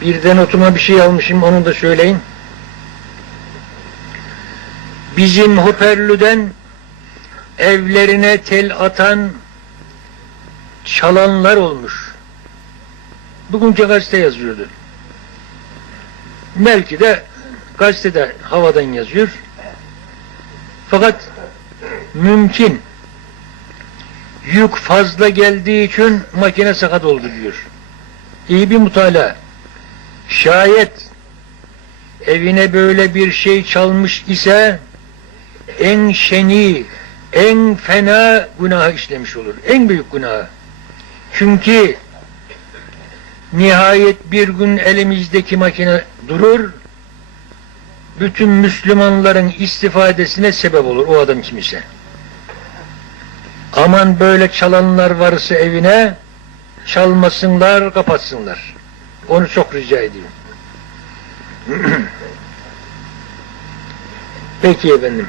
Birden otuma bir şey almışım onu da söyleyin. Bizim hoparlüden evlerine tel atan çalanlar olmuş. Bugünkü gazete yazıyordu. Belki de gazetede havadan yazıyor. Fakat mümkün. Yük fazla geldiği için makine sakat oldu diyor. İyi bir mutala. Şayet evine böyle bir şey çalmış ise en şeni, en fena günahı işlemiş olur. En büyük günahı. Çünkü nihayet bir gün elimizdeki makine durur, bütün Müslümanların istifadesine sebep olur o adam kim ise. Aman böyle çalanlar varsa evine, çalmasınlar, kapatsınlar. Onu çok rica ediyorum. Peki efendim.